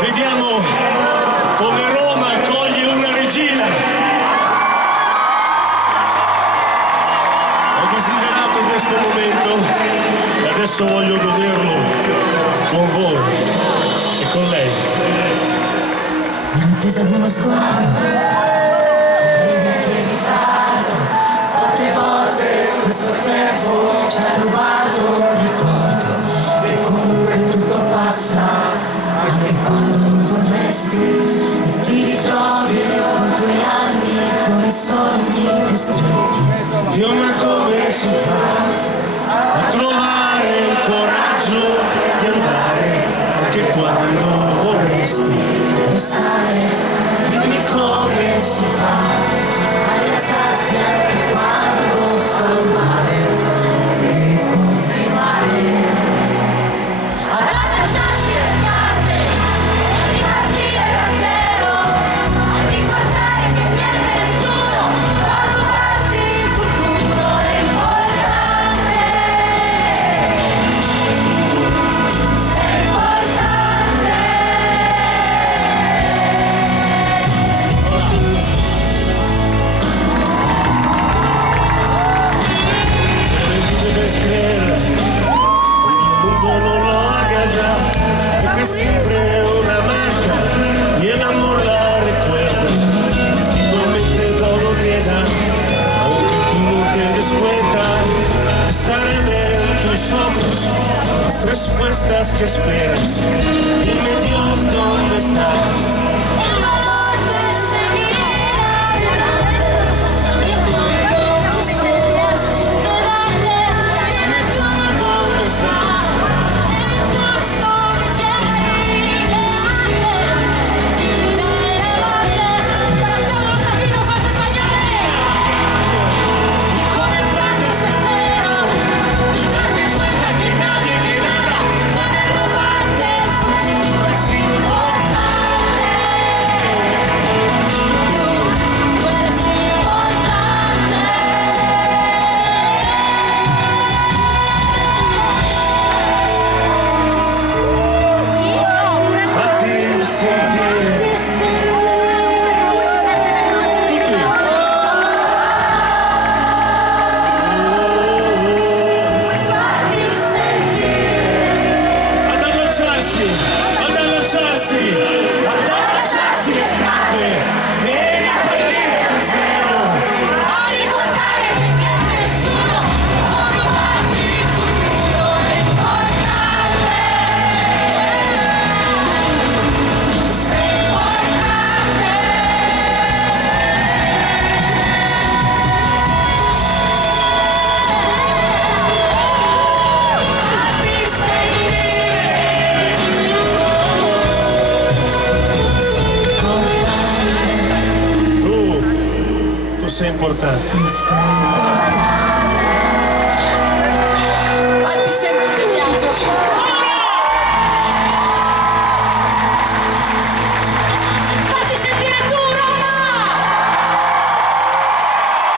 Vediamo come Roma accoglie una regina. Ho desiderato questo momento e adesso voglio goderlo con voi e con lei. Nell'attesa di uno sguardo, arrivi anche in ritardo. Quante volte questo tempo ci ha rubato. Ricordo che comunque tutto passa, anche quando non vorresti, e ti ritrovi con i tuoi anni e con i sogni più stretti. Dio, ma come si fa a trovare il coraggio di andare anche quando vorresti Restare, dimmi come si fa a rialzarsi anche quando fa male e continuare ad allacciarsi le scarpe e a ripartire da zero, a ricordare che niente e nessuno può rubarti il futuro. È importante, sei importante. Debes creer, el mundo no lo haga ya, deja siempre una marca y el amor la recuerda. Igualmente todo queda, aunque tú no te des cuenta. Estarán en tus ojos las respuestas que esperas. Dime, Dios, ¿dónde está? El valor de seguir adelante, también cuando quisieras quedarte. Dime tú dónde está el curso que c'eri antes, el fin de levantes para todos los latinos, los españoles. Y comenzar desde cero y darte cuenta que nadie ni nada puede robarte el futuro. Es importante, tú eres importante. Fatti sentire Ti sentire, tutti. fatti sentire. Ad allacciarsi, ad allacciarsi, ad allacciarsi le scarpe e ripartire da zero. A ricordare che niente e nessuno può rubarti il futuro. È importante, sei importante. Fatti sentire, sei importante. Tu sei importante. Tu sei importante.